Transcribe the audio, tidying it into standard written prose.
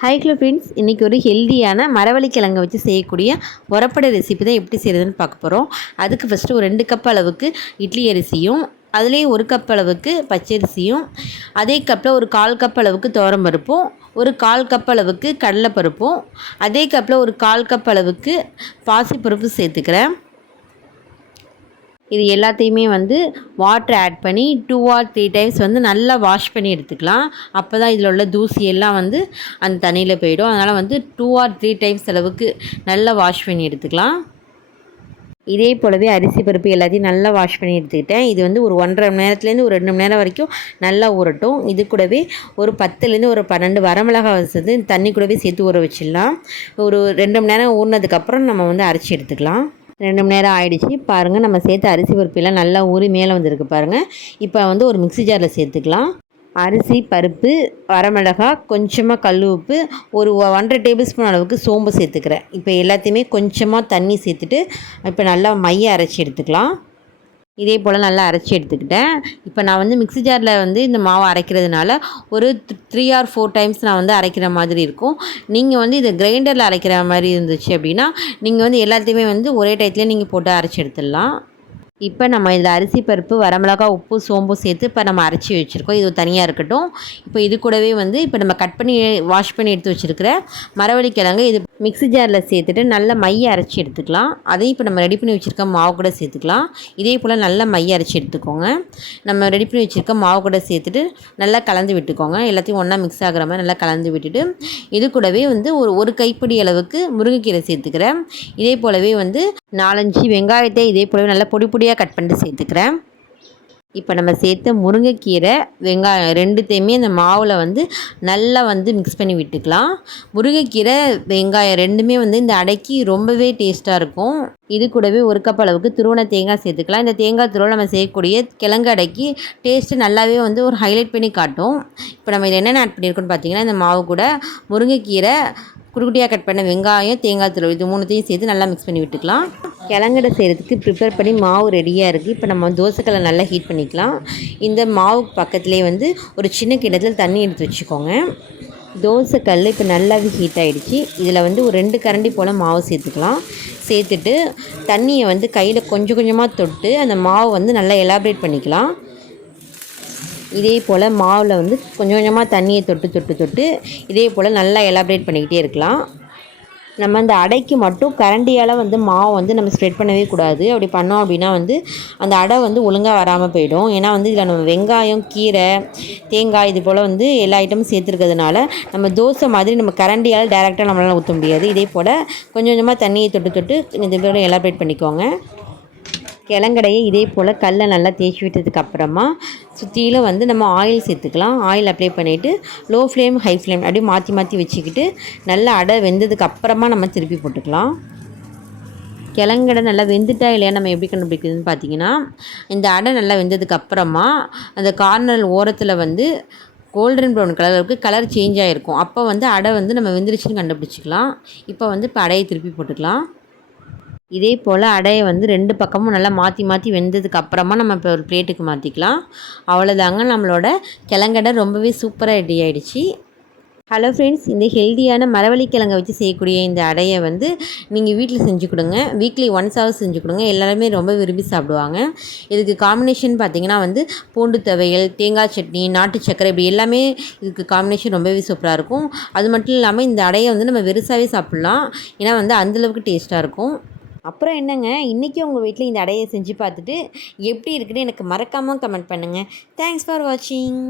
Hi hello friends, இன்றைக்கி ஒரு ஹெல்தியான மரவள்ளிக்கிழங்கை வச்சு செய்யக்கூடிய உரப்படை ரெசிபி தான் எப்படி செய்கிறதுன்னு பார்க்க போகிறோம். அதுக்கு ஃபஸ்ட்டு ஒரு 2 கப் அளவுக்கு இட்லி அரிசியும், அதுலேயே 1 கப் அளவுக்கு பச்சரிசியும், அதே கப்பில் ஒரு 1/4 கப் அளவுக்கு துவரம் பருப்பும், ஒரு 1/4 கப் அளவுக்கு கடலைப்பருப்பும், அதே கப்பில் ஒரு 1/4 கப் அளவுக்கு பாசிப்பருப்பு சேர்த்துக்கிறேன். இது எல்லாத்தையுமே வாட்டர் ஆட் பண்ணி 2 or 3 டைம்ஸ் நல்லா வாஷ் பண்ணி எடுத்துக்கலாம். அப்போ தான் இதில் உள்ள தூசி எல்லாம் அந்த தண்ணியில் போயிடும். அதனால் 2 or 3 டைம்ஸ் அளவுக்கு நல்லா வாஷ் பண்ணி எடுத்துக்கலாம். இதே போலவே அரிசி பருப்பு எல்லாத்தையும் நல்லா வாஷ் பண்ணி எடுத்துக்கிட்டேன். இது ஒரு 1.5 மணி நேரத்துலேருந்து ஒரு 2 மணி நேரம் வரைக்கும் நல்லா ஊறட்டும். இது கூடவே ஒரு 10லேருந்து ஒரு 12 வரமிளகாய் தண்ணி கூடவே சேர்த்து ஊற வச்சிடலாம். ஒரு 2 மணி நேரம் ஊறினதுக்கப்புறம் நம்ம அரைச்சி எடுத்துக்கலாம். 2 மணி நேரம் ஆகிடுச்சு. பாருங்கள், நம்ம சேர்த்த அரிசி பருப்பெல்லாம் நல்லா ஊறி மேலே வந்திருக்கு பாருங்கள். இப்போ ஒரு மிக்ஸி ஜாரில் சேர்த்துக்கலாம். அரிசி, பருப்பு, வரமிளகாய், கொஞ்சமாக கல் உப்பு, ஒரு 1.5 டேபிள் ஸ்பூன் அளவுக்கு சோம்பு சேர்த்துக்கிறேன். இப்போ எல்லாத்தையுமே கொஞ்சமாக தண்ணி சேர்த்துட்டு இப்போ நல்லா மைய அரைச்சி எடுத்துக்கலாம். இதே போல் நல்லா அரைச்சி எடுத்துக்கிட்டேன். இப்போ நான் மிக்ஸி ஜாரில் இந்த மாவை அரைக்கிறதுனால ஒரு 3 or 4 டைம்ஸ் நான் அரைக்கிற மாதிரி இருக்கும். நீங்கள் இதை கிரைண்டரில் அரைக்கிற மாதிரி இருந்துச்சு அப்படின்னா நீங்கள் எல்லாத்தையுமே ஒரே டயத்துலேயே நீங்கள் போட்டு அரைச்சி எடுத்துடலாம். இப்போ நம்ம இதில் அரிசி பருப்பு, வரமிளகாய், உப்பு, சோம்பு சேர்த்து இப்போ நம்ம அரைச்சி வச்சுருக்கோம். இது தனியாக இருக்கட்டும். இப்போ இது கூடவே இப்போ நம்ம கட் பண்ணி வாஷ் பண்ணி எடுத்து வச்சுருக்கிற மரவள்ளிக்கிழங்கு இது மிக்ஸி ஜாரில் சேர்த்துட்டு நல்லா மைய அரைச்சி எடுத்துக்கலாம். அதையும் இப்போ நம்ம ரெடி பண்ணி வச்சுருக்க மாவு கூட சேர்த்துக்கலாம். இதே போல் நல்லா மைய அரைச்சி எடுத்துக்கோங்க. நம்ம ரெடி பண்ணி வச்சுருக்க மாவு கூட சேர்த்துட்டு நல்லா கலந்து விட்டுக்கோங்க. எல்லாத்தையும் ஒன்றா மிக்ஸ் ஆகிற மாதிரி நல்லா கலந்து விட்டுட்டு இது கூடவே ஒரு கைப்பிடி அளவுக்கு முருங்கைக்கீரை சேர்த்துக்கிறேன். இதே போலவே 4-5 வெங்காயத்தை இதே போலவே நல்லா பொடி பொடியாக கட் பண்ணிட்டு சேர்த்துக்கிறேன். இப்போ நம்ம சேர்த்த முருங்கைக்கீரை, வெங்காயம் ரெண்டுத்தையுமே அந்த மாவில் நல்லா மிக்ஸ் பண்ணி விட்டுக்கலாம். முருங்கைக்கீரை, வெங்காயம் ரெண்டுமே இந்த அடைக்கி ரொம்பவே டேஸ்ட்டாக இருக்கும். இது கூடவே 1 கப் அளவுக்கு துருவன தேங்காய் சேர்த்துக்கலாம். இந்த தேங்காய் துருவல் நம்ம செய்யக்கூடிய கிழங்கு அடைக்கி டேஸ்ட்டு நல்லாவே ஒரு ஹைலைட் பண்ணி காட்டும். இப்போ நம்ம இதில் என்னென்ன ஆட் பண்ணியிருக்கோன்னு பார்த்தீங்கன்னா, இந்த மாவு கூட முருங்கைக்கீரை, குட்டியாக கட் பண்ண வெங்காயம், தேங்காய் துருவல் இது 3த்தையும் சேர்த்து நல்லா மிக்ஸ் பண்ணி விட்டுக்கலாம். கிழங்கடை செய்கிறதுக்கு ப்ரிப்பேர் பண்ணி மாவு ரெடியாக இருக்குது. இப்போ நம்ம தோசைக்கல்லை நல்லா ஹீட் பண்ணிக்கலாம். இந்த மாவுக்கு பக்கத்துலேயே ஒரு சின்ன கிண்ணத்தில் தண்ணி எடுத்து வச்சுக்கோங்க. தோசைக்கல் இப்போ நல்லாவே ஹீட் ஆகிடுச்சு. இதில் ஒரு 2 கரண்டி போல் மாவு சேர்த்துக்கலாம். சேர்த்துட்டு தண்ணியை கையில் கொஞ்சம் கொஞ்சமாக தொட்டு அந்த மாவு நல்லா எலாபரேட் பண்ணிக்கலாம். இதே போல் மாவில் கொஞ்சம் கொஞ்சமாக தண்ணியை தொட்டு இதே போல் நல்லா எலாபரேட் பண்ணிக்கிட்டே இருக்கலாம். நம்ம அந்த அடைக்கு மட்டும் கரண்டியால் மாவு நம்ம ஸ்ப்ரெட் பண்ணவே கூடாது. அப்படி பண்ணோம் அப்படின்னா அந்த அடை ஒழுங்காக வராமல் போயிடும். ஏன்னா இதில் நம்ம வெங்காயம், கீரை, தேங்காய் இது போல் எல்லா ஐட்டமும் சேர்த்துருக்கிறதுனால நம்ம தோசை மாதிரி நம்ம கரண்டியால் டைரெக்டாக நம்மளால் ஊற்ற முடியாது. இதே போல் கொஞ்சம் கொஞ்சமாக தண்ணியை தொட்டு இது போல் எலாபரேட் பண்ணிக்கோங்க. கிழங்கடையை இதே போல் கல்லை நல்லா தேய்ச்சி விட்டதுக்கப்புறமா சுற்றிலும் நம்ம ஆயில் சேர்த்துக்கலாம். ஆயில் அப்ளை பண்ணிவிட்டு லோ ஃப்ளேம், ஹை ஃப்ளேம் அப்படியே மாற்றி மாற்றி வச்சுக்கிட்டு நல்லா அடை வெந்ததுக்கப்புறமா நம்ம திருப்பி போட்டுக்கலாம். கிழங்கடை நல்லா வெந்துட்டா இல்லையா நம்ம எப்படி கண்டுபிடிக்கிறதுன்னு பார்த்தீங்கன்னா, இந்த அடை நல்லா வெந்ததுக்கப்புறமா அந்த கார்னர் ஓரத்தில் கோல்டன் ப்ரௌன் கலருக்கு கலர் சேஞ்ச் ஆகிருக்கும். அப்போ அடை நம்ம வெந்துருச்சுன்னு கண்டுபிடிச்சிக்கலாம். இப்போ இப்போ அடையை திருப்பி போட்டுக்கலாம். இதே போல் அடையை 2 பக்கமும் நல்லா மாற்றி மாற்றி வெந்ததுக்கு அப்புறமா நம்ம இப்போ ஒரு பிளேட்டுக்கு மாற்றிக்கலாம். அவ்வளோதாங்க, நம்மளோட கிழங்கடை ரொம்பவே சூப்பராக ரெடி ஆகிடுச்சு. ஹலோ ஃப்ரெண்ட்ஸ், இந்த ஹெல்தியான மரவள்ளிக்கிழங்கை வச்சு செய்யக்கூடிய இந்த அடையை நீங்கள் வீட்டில் செஞ்சு கொடுங்க. வீக்லி ஒன்ஸாவது செஞ்சு கொடுங்க. எல்லாருமே ரொம்ப விரும்பி சாப்பிடுவாங்க. இதுக்கு காம்பினேஷன் பார்த்திங்கன்னா பூண்டு துவையல், தேங்காய் சட்னி, நாட்டு சக்கரை இப்படி எல்லாமே இதுக்கு காம்பினேஷன் ரொம்பவே சூப்பராக இருக்கும். அது மட்டும் இல்லாமல் இந்த அடையை நம்ம வெறுசாவே சாப்பிட்லாம். ஏன்னா அந்தளவுக்கு டேஸ்ட்டாக இருக்கும். அப்புறம் என்னங்க, இன்றைக்கி உங்கள் வீட்டில் இந்த அடையை செஞ்சு பார்த்துட்டு எப்படி இருக்குன்னு எனக்கு மறக்காமல் கமெண்ட் பண்ணுங்கள். தேங்க்ஸ் ஃபார் வாட்சிங்.